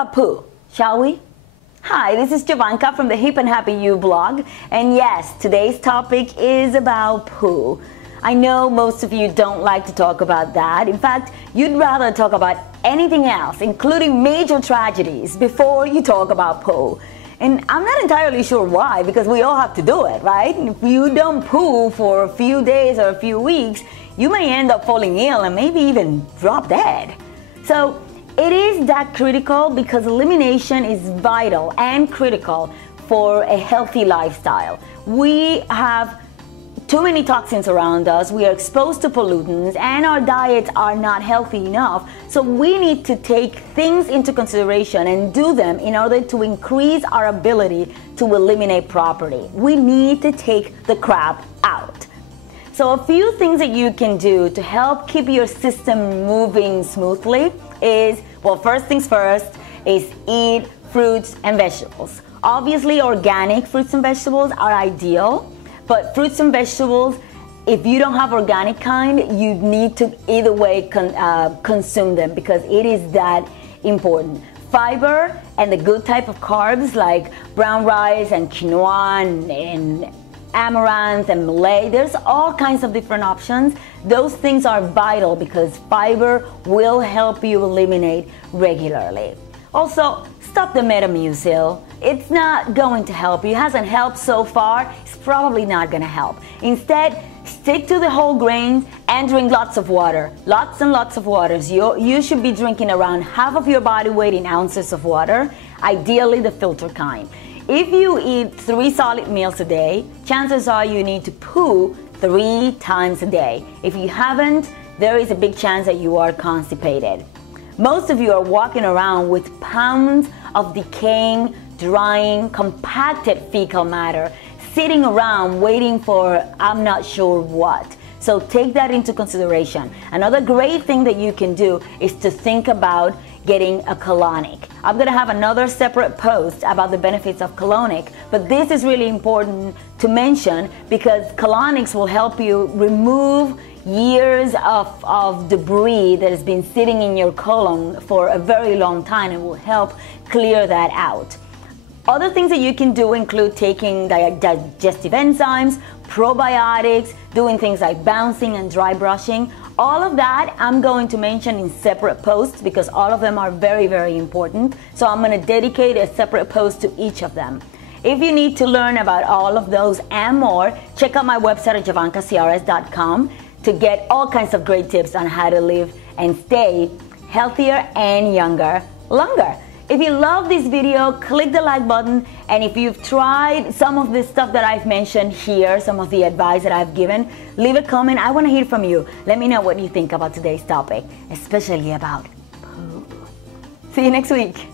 about poo, shall we? Hi, this is Jovanka from the Hip and Happy You blog, and yes, today's topic is about poo. I know most of you don't like to talk about that. In fact, you'd rather talk about anything else, including major tragedies, before you talk about poo. And I'm not entirely sure why, because we all have to do it, right? And if you don't poo for a few days or a few weeks, you may end up falling ill and maybe even drop dead. So it is that critical because elimination is vital and critical for a healthy lifestyle. We have too many toxins around us, we are exposed to pollutants, and our diets are not healthy enough. So we need to take things into consideration and do them in order to increase our ability to eliminate properly. We need to take the crap out. So a few things that you can do to help keep your system moving smoothly is, well, first things first is eat fruits and vegetables. Obviously, organic fruits and vegetables are ideal. But fruits and vegetables, if you don't have organic kind, you need to either way consume them because it is that important. Fiber and the good type of carbs like brown rice and quinoa and amaranth and millet, there's all kinds of different options. Those things are vital because fiber will help you eliminate regularly. Also, stop the Metamucil. It's not going to help you. It hasn't helped so far. It's probably not going to help. Instead, stick to the whole grains and drink lots of water. Lots and lots of water. You should be drinking around half of your body weight in ounces of water, ideally the filter kind. If you eat 3 solid meals a day, chances are you need to poo 3 times a day. If you haven't, there is a big chance that you are constipated. Most of you are walking around with pounds of decaying, drying, compacted fecal matter sitting around waiting for I'm not sure what. So take that into consideration. Another great thing that you can do is to think about getting a colonic. I'm going to have another separate post about the benefits of colonic, but this is really important to mention because colonics will help you remove years of debris that has been sitting in your colon for a very long time. It will help clear that out. Other things that you can do include taking digestive enzymes, probiotics, doing things like bouncing and dry brushing. All of that I'm going to mention in separate posts because all of them are very, very important. So I'm going to dedicate a separate post to each of them. If you need to learn about all of those and more, check out my website at jovankacrs.com to get all kinds of great tips on how to live and stay healthier and younger longer. If you love this video, click the like button, and if you've tried some of this stuff that I've mentioned here, some of the advice that I've given, leave a comment. I want to hear from you. Let me know what you think about today's topic, especially about poo. See you next week.